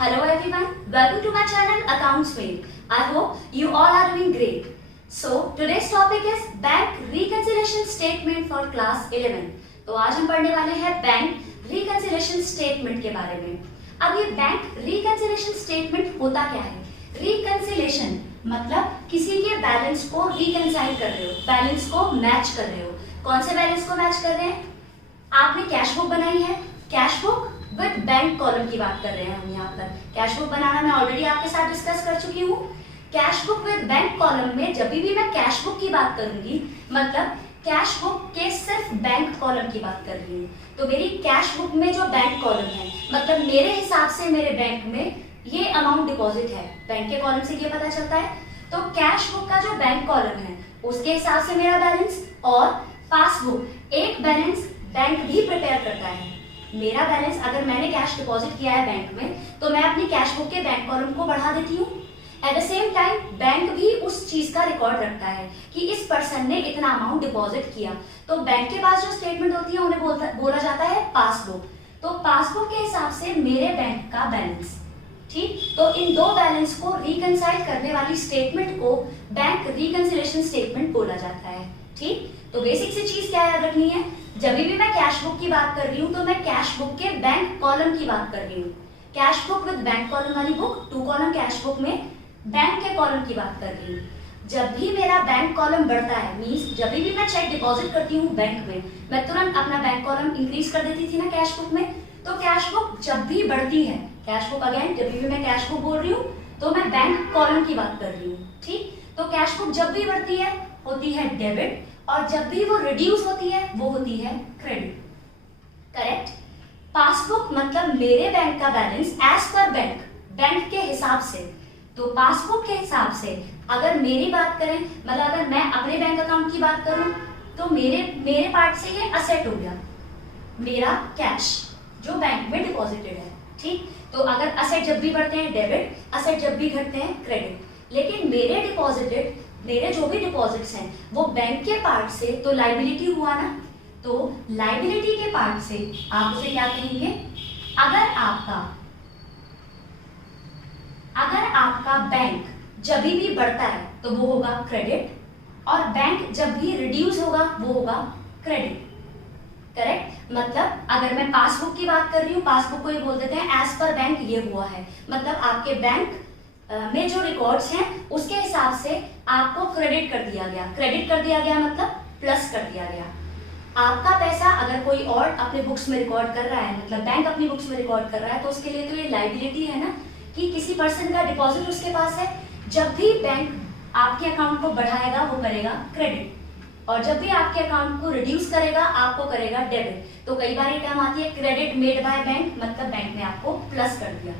Hello everyone, welcome to my channel Accounts Wave. I hope you all are doing great. So today's topic is Bank Reconciliation Statement for Class 11. तो आज हम पढ़ने वाले हैं bank reconciliation statement के बारे में। अब ये बैंक रिकंसिलिएशन स्टेटमेंट होता क्या है? रिकंसिलिएशन मतलब किसी के बैलेंस को रिकंसाइल कर रहे हो, बैलेंस को मैच कर रहे हो। कौन से बैलेंस को मैच कर रहे हैं? आपने कैश बुक बनाई है, cash book with bank column की बात कर रहे हैं हम यहाँ पर। कैश बुक बनाना मैं ऑलरेडी आपके साथ डिस्कस कर चुकी हूँ। Cash book with bank column में जब भी मैं कैश बुक की बात करूंगी मतलब कैश बुक के सिर्फ बैंक कॉलम की बात कर रही हूँ। तो मेरी कैश बुक में जो बैंक कॉलम है मतलब मेरे हिसाब से मेरे बैंक में ये अमाउंट डिपॉजिट है, बैंक के कॉलम से ये पता चलता है। तो कैश बुक का जो बैंक कॉलम है उसके हिसाब से मेरा बैलेंस, और पासबुक एक बैलेंस बैंक भी प्रिपेयर करता है। मेरा बैलेंस अगर मैंने कैश डिपॉजिट किया है बैंक में तो मैं अपनी कैश बुक के बैंक कॉलम को बढ़ा देती हूँ। At the same time bank भी उस चीज का रिकॉर्ड रखता है कि इस पर्सन ने इतना अमाउंट डिपॉजिट किया। तो बैंक के पास जो स्टेटमेंट होती है उन्हें बोला जाता है पासबुक। तो पासबुक के हिसाब से मेरे बैंक का बैलेंस, ठीक। तो इन दो बैलेंस को रिकंसाइल करने वाली स्टेटमेंट को बैंक रिकंसिलिएशन स्टेटमेंट बोला जाता है, ठीक। तो बेसिक सी चीज क्या याद रखनी है, जब भी मैं कैश बुक की बात कर रही हूँ तो मैं कैश बुक के बैंक कॉलम की बात कर रही हूँ। Cash book with bank column वाली बुक, 2 कॉलम कैश बुक में बैंक के कॉलम की बात कर रही हूँ। जब भी मेरा बैंक कॉलम बढ़ता है मींस जब भी मैं चेक डिपॉजिट करती हूँ बैंक में, मैं तुरंत अपना बैंक कॉलम इंक्रीज कर देती थी ना कैश बुक में। तो कैश बुक जब भी बढ़ती है, कैश बुक अगेन जब भी मैं कैश बुक बोल रही हूँ तो मैं बैंक कॉलम की बात कर रही हूँ, ठीक। तो कैश बुक जब भी बढ़ती है होती है डेबिट, और जब भी वो रिड्यूस होती है वो होती है क्रेडिट, करेक्ट। पासबुक मतलब मेरे बैंक का balance as per bank, bank के हिसाब से। तो पासबुक के हिसाब से अगर मेरी बात करें मतलब अगर मैं अपने बैंक अकाउंट की बात करूं तो मेरे पार्ट से ये असेट हो गया, मेरा कैश जो बैंक में डिपॉजिटेड है, ठीक। तो अगर असेट जब भी बढ़ते हैं डेबिट, असेट जब भी घटते हैं क्रेडिट। लेकिन मेरे जो भी डिपॉजिट्स हैं वो बैंक के पार्ट से तो लाइबिलिटी हुआ ना। तो लाइबिलिटी के पार्ट से आप उसे क्या कहेंगे? अगर आपका बैंक जब भी बढ़ता है तो वो होगा क्रेडिट, और बैंक जब भी रिड्यूस होगा वो होगा क्रेडिट, करेक्ट। मतलब अगर मैं पासबुक की बात कर रही हूँ, पासबुक को ये बोल देते हैं एज पर बैंक ये हुआ है, मतलब आपके बैंक में जो रिकॉर्ड्स हैं उसके हिसाब से आपको क्रेडिट कर दिया गया। क्रेडिट कर दिया गया मतलब प्लस कर दिया गया। आपका पैसा अगर कोई और अपने बुक्स में रिकॉर्ड कर रहा है मतलब बैंक अपनी बुक्स में रिकॉर्ड कर रहा है तो उसके लिए तो ये लाइबिलिटी है ना कि किसी पर्सन का डिपॉजिट उसके पास है। जब भी बैंक आपके अकाउंट को बढ़ाएगा वो करेगा क्रेडिट, और जब भी आपके अकाउंट को रिड्यूस करेगा आपको करेगा डेबिट। तो कई बार ये टर्म आती है क्रेडिट मेड बाय बैंक, मतलब बैंक ने आपको प्लस कर दिया।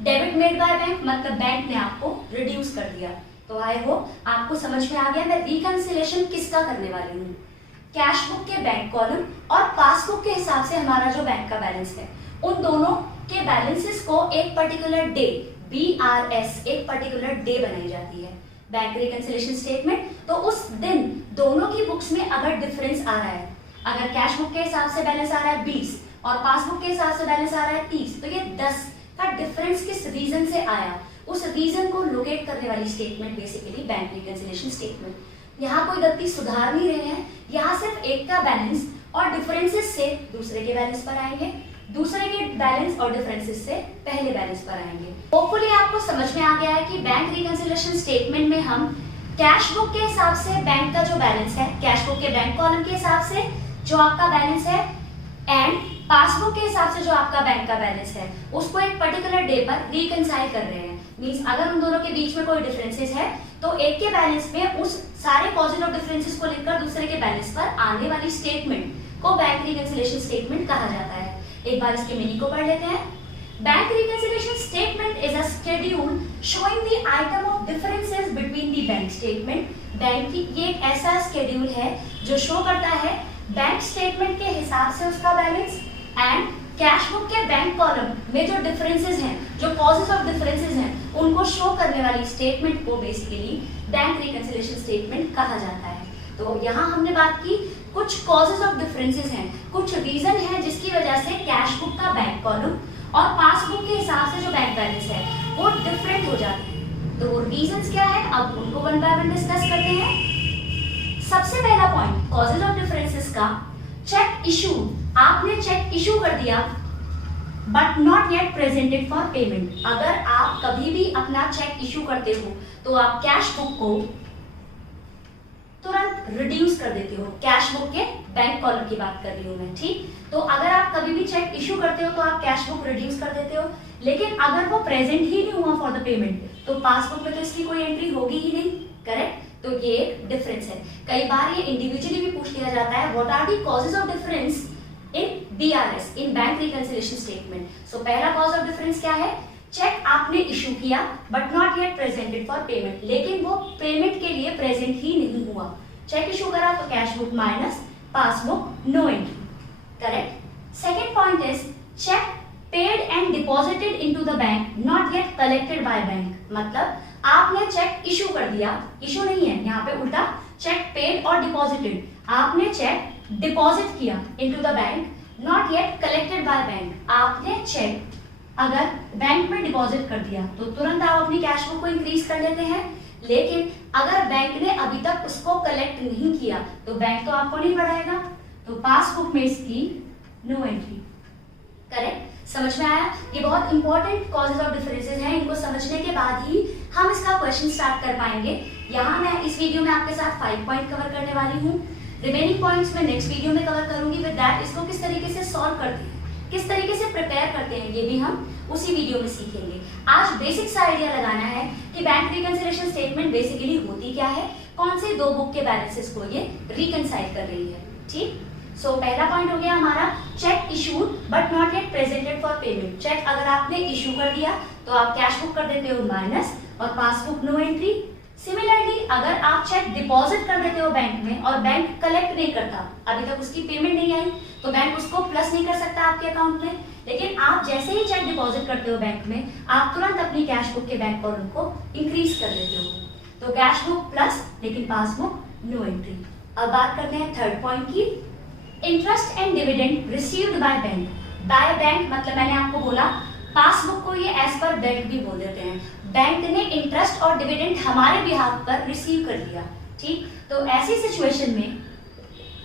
डेबिट मेड बाय बैंक मतलब बैंक ने आपको रिड्यूस कर दिया। तो आई होप आपको समझ में आ गया मैं रिकंसिलिएशन किसका करने वाली हूँ। कैश बुक के बैंक कॉलम और पासबुक के हिसाब से हमारा जो बैंक का बैलेंस है उन दोनों के बैलेंसेस को एक पर्टिकुलर डे BRS एक पर्टिकुलर डे बनाई जाती है बैंक रिकंसिलिएशन स्टेटमेंट। तो उस दिन दोनों की बुक्स में अगर डिफरेंस आ रहा है, अगर कैश बुक के हिसाब से बैलेंस आ रहा है 20 और पासबुक के हिसाब से बैलेंस आ रहा है 30, तो ये 10 का डिफरेंस किस रीजन से आया, उस रीजन को लोकेट करने वाली statement basically bank reconciliation statement. यहाँ कोई गलती सुधार नहीं रहे हैं, यहाँ सिर्फ एक का बैलेंस और डिफरेंसेस से दूसरे के बैलेंस पर आएंगे, दूसरे के बैलेंस और डिफरेंसेस से पहले बैलेंस पर आएंगे। होपफुली आपको समझ में आ गया है कि बैंक रिकंसिलिएशन स्टेटमेंट में हम कैश बुक के हिसाब से बैंक का जो बैलेंस है, कैश बुक के बैंक कॉलम के हिसाब से जो आपका बैलेंस है, एंड पासबुक के हिसाब से जो आपका बैंक का बैलेंस है उसको एक पर्टिकुलर डे पर रिकंसाइल कर रहे हैं। मींस अगर उन दोनों के बीच में कोई डिफरेंसेस है तो एक के बैलेंस में उस सारे कॉजेज और डिफरेंसेस को लिखकर दूसरे के बैलेंस पर आने वाली स्टेटमेंट को बैंक रिकंसिलिएशन स्टेटमेंट कहा जाता है। एक बार इसके मीनिंग को पढ़ लेते हैं। Bank reconciliation statement is a schedule showing the item of differences between the bank statement. Bank की ये एक ऐसा शेड्यूल है जो शो करता है बैंक स्टेटमेंट के हिसाब से उसका बैलेंस एंड कैश बुक के बैंक कॉलम में जो डिफरेंसेस हैं, जो कॉजेस ऑफ डिफरेंसेस हैं, उनको शो करने वाली स्टेटमेंट को बेसिकली बैंक रिकंसिलिएशन स्टेटमेंट कहा जाता है। तो यहाँ हमने बात की कुछ कॉजेस ऑफ डिफरेंसेस हैं, कुछ रीजन है जिसकी वजह से कैश बुक का बैंक कॉलम और पासबुक के हिसाब से जो बैंक बैलेंस है वो डिफरेंट हो जाता है। तो वो रीजंस क्या है, अब उनको वन बाय वन डिस्कस करते हैं। सबसे पहला पॉइंट कॉजेज ऑफ डिफरेंसेस का, चेक इशू, आपने चेक इशू कर दिया but not yet presented for payment. अगर आप कभी भी अपना चेक इशू करते हो तो आप कैश बुक को तुरंत रिड्यूस कर देते हो। कैश बुक के बैंक कॉलम की बात कर रही हूं मैं, ठीक। तो अगर आप कभी भी चेक इशू करते हो तो आप कैश बुक रिड्यूस कर देते हो, लेकिन अगर वो प्रेजेंट ही नहीं हुआ फॉर द पेमेंट तो पासबुक में तो इसकी कोई एंट्री होगी ही नहीं, करेक्ट। तो ये एक डिफरेंस है। कई बार ये इंडिविजुअली भी पूछ लिया जाता है, what are the causes of difference in BRS, in bank reconciliation statement. So पहला कॉज ऑफ डिफरेंस क्या है, चेक आपने इशू किया but not yet presented for payment, लेकिन वो पेमेंट के लिए प्रेजेंट ही नहीं हुआ। चेक इशू करा तो cash book minus, passbook no entry, correct. Second point is cheque paid and deposited into the bank not yet collected by bank. मतलब आपने चेक इशू कर दिया, इशू नहीं है यहाँ पे, उल्टा चेक पेड और डिपॉजिटेड, आपने चेक डिपॉजिट किया into the bank not yet collected by bank. आपने चेक अगर बैंक में डिपॉजिट कर दिया तो तुरंत आप अपनी कैश बुक को इंक्रीज कर लेते हैं, लेकिन अगर बैंक ने अभी तक उसको कलेक्ट नहीं किया तो बैंक तो आपको नहीं बढ़ाएगा, तो पासबुक में इसकी नो एंट्री, करेक्ट। समझ में आया? ये बहुत इंपॉर्टेंट कॉजेज ऑफ डिफरेंसेस हैं, इनको समझने के बाद ही हम इसका क्वेश्चन स्टार्ट कर पाएंगे। यहाँ मैं इस वीडियो में आपके साथ 5 पॉइंट कवर करने वाली हूँ, रिमेनिंग पॉइंट्स मैं नेक्स्ट वीडियो में कवर करूंगी। विद दैट इसको किस तरीके से सॉल्व करते हैं, किस तरीके से प्रिपेयर करते हैं, ये भी हम उसी वीडियो में सीखेंगे। आज बेसिक सा आइडिया लगाना है कि बैंक रिकंसिलिएशन स्टेटमेंट बेसिकली होती क्या है, कौन से दो बुक के बैलेंसेस को ये रिकंसाइल कर रही है, ठीक। सो पहला पॉइंट हो गया हमारा cheque issued but not yet presented for payment. Cheque अगर आपने इशू कर दिया तो आप कैश बुक कर देते हो माइनस और पासबुक नो एंट्री। सिमिलरली अगर आप चेक डिपॉजिट कर देते हो बैंक में और बैंक कलेक्ट नहीं करता, अभी तक उसकी पेमेंट नहीं आई, तो बैंक उसको प्लस नहीं कर सकता आपके अकाउंट में, लेकिन आप जैसे ही चेक डिपॉजिट करते हो बैंक में, आप तुरंत अपनी कैश बुक के बैंक कॉलम को इंक्रीज कर देते हो। तो कैश बुक प्लस लेकिन पासबुक नो एंट्री। अब बात करते हैं थर्ड पॉइंट की, interest and dividend received by bank. Bye bank मतलब मैंने आपको बोला पासबुक को ये एज पर बैंक भी बोल देते हैं। बैंक ने इंटरेस्ट और डिविडेंड हमारे बिहाफ पर रिसीव कर लिया, ठीक। तो ऐसी सिचुएशन में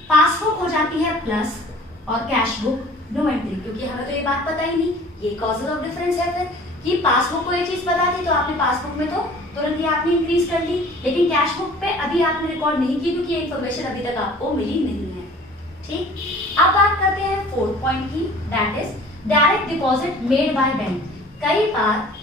पासबुक हो जाती है प्लस और कैश बुक नो एंट्री, क्योंकि हमें तो ये बात पता ही नहीं। ये कॉजेज ऑफ डिफरेंस है फिर कि पासबुक को ये चीज पता थी तो आपने पासबुक में तो तुरंत ही आपने इंक्रीज कर ली, लेकिन कैश बुक पे अभी आपने रिकॉर्ड नहीं की क्योंकि ये इन्फॉर्मेशन अभी तक आपको मिली नहीं है, ठीक। अब बात करते हैं फोर्थ पॉइंट की, that is direct deposit made by bank. कई बार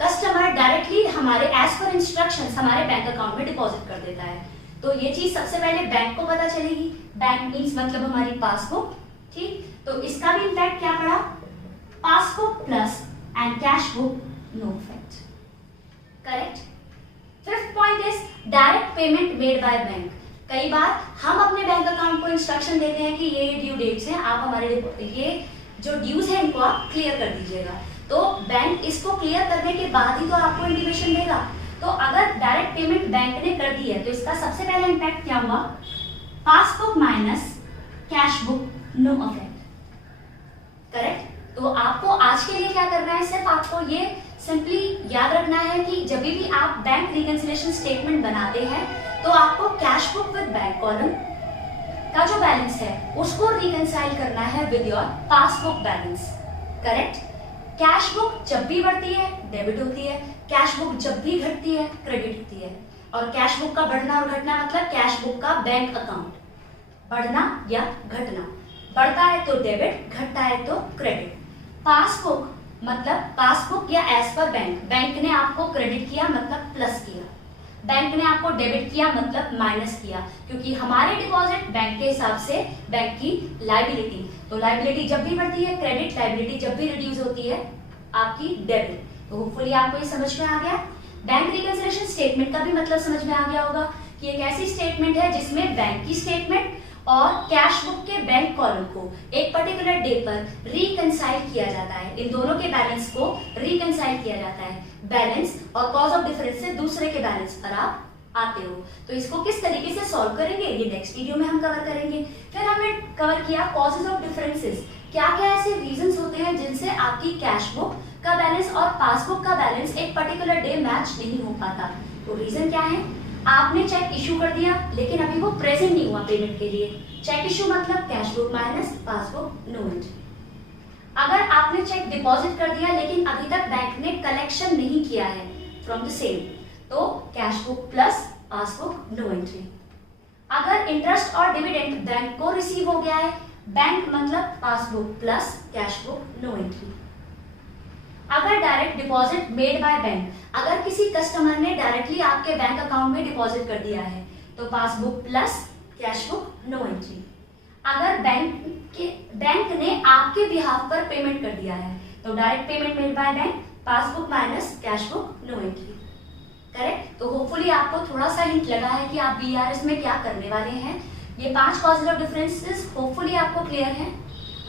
कस्टमर डायरेक्टली हमारे एज पर इंस्ट्रक्शंस हमारे बैंक अकाउंट में डिपॉजिट कर देता है, तो ये चीज सबसे पहले बैंक को पता चलेगी। बैंक मींस मतलब हमारी पासबुक, ठीक। तो इसका भी इम्पैक्ट क्या पड़ा, passbook plus and cash book no effect, correct. Fifth point is direct payment made by bank. कई बार हम अपने बैंक अकाउंट को इंस्ट्रक्शन देते हैं कि ये ड्यू डेट्स हैं, आप हमारे ये जो ड्यूज है इनको आप क्लियर कर दीजिएगा, तो बैंक इसको क्लियर करने के बाद ही तो आपको इंटीमेशन देगा। तो अगर डायरेक्ट पेमेंट बैंक ने कर दी है तो इसका सबसे पहला इम्पैक्ट क्या हुआ, passbook minus cash book no effect, correct. तो आपको आज के लिए क्या करना है, सिर्फ आपको ये सिंपली याद रखना है कि जब भी आप बैंक रिकंसिलिएशन स्टेटमेंट बनाते हैं तो आपको cash book with bank column का जो बैलेंस है उसको रिकंसाइल करना है with your passbook balance, correct. Cash book जब भी बढ़ती है डेबिट होती है, कैश बुक जब भी घटती है क्रेडिट होती है। और कैश बुक का बढ़ना और घटना मतलब कैश बुक का बैंक अकाउंट बढ़ना या घटना, बढ़ता है तो डेबिट, घटता है तो क्रेडिट। पासबुक मतलब पासबुक या एज पर बैंक, बैंक ने आपको क्रेडिट किया मतलब प्लस किया, बैंक ने आपको डेबिट किया मतलब माइनस किया, क्योंकि हमारे डिपॉजिट बैंक के हिसाब से बैंक की लायबिलिटी, तो लायबिलिटी जब भी बढ़ती है क्रेडिट, लायबिलिटी जब भी रिड्यूस होती है आपकी डेबिट। तो होपफुली आपको ये समझ में आ गया। बैंक रिकंसिलिएशन स्टेटमेंट का भी मतलब समझ में आ गया होगा कि एक ऐसी स्टेटमेंट है जिसमें बैंक की स्टेटमेंट और कैश बुक के बैंक कॉलम को एक पर्टिकुलर डे पर रिकंसाइल किया जाता है, इन दोनों के बैलेंस को रिकंसाइल किया जाता है। बैलेंस और कॉज ऑफ डिफरेंस से दूसरे के बैलेंस पर आप आते हो, तो इसको किस तरीके से सॉल्व करेंगे ये नेक्स्ट वीडियो में हम कवर करेंगे। फिर हमने कवर किया कॉजेज ऑफ डिफरेंसेस, क्या क्या ऐसे रीजंस होते हैं जिनसे आपकी कैश बुक का बैलेंस और पासबुक का बैलेंस एक पर्टिकुलर डे मैच नहीं हो पाता। तो रीजन क्या है? आपने चेक इशू कर दिया लेकिन अभी वो प्रेजेंट नहीं हुआ पेमेंट के लिए। चेक इशू मतलब cash book minus passbook, no entry. अगर आपने चेक डिपॉजिट कर दिया लेकिन अभी तक बैंक ने कलेक्शन नहीं किया है फ्रॉम द सेम, तो cash book plus passbook, no entry. अगर इंटरेस्ट और डिविडेंड बैंक को रिसीव हो गया है, बैंक मतलब passbook plus cash book, no entry. अगर direct deposit made by bank, अगर किसी कस्टमर ने डायरेक्टली आपके बैंक अकाउंट में डिपॉजिट कर दिया है, तो passbook plus cash book, no entry. अगर बैंक ने आपके बिहाफ पर पेमेंट कर दिया है, तो direct payment made by bank, passbook minus cash book, no entry. Correct? तो होपफुली आपको थोड़ा सा हिंट लगा है कि आप बीआरएस में क्या करने वाले हैं। ये 5 कॉजेज ऑफ डिफरेंसेस होपफुली आपको क्लियर है।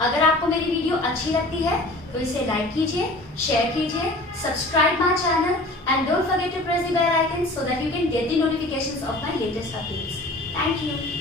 अगर आपको मेरी वीडियो अच्छी लगती है तो इसे लाइक कीजिए, शेयर कीजिए, subscribe my channel and don't forget to press the bell icon so that you can get the notifications of my latest updates. Thank you.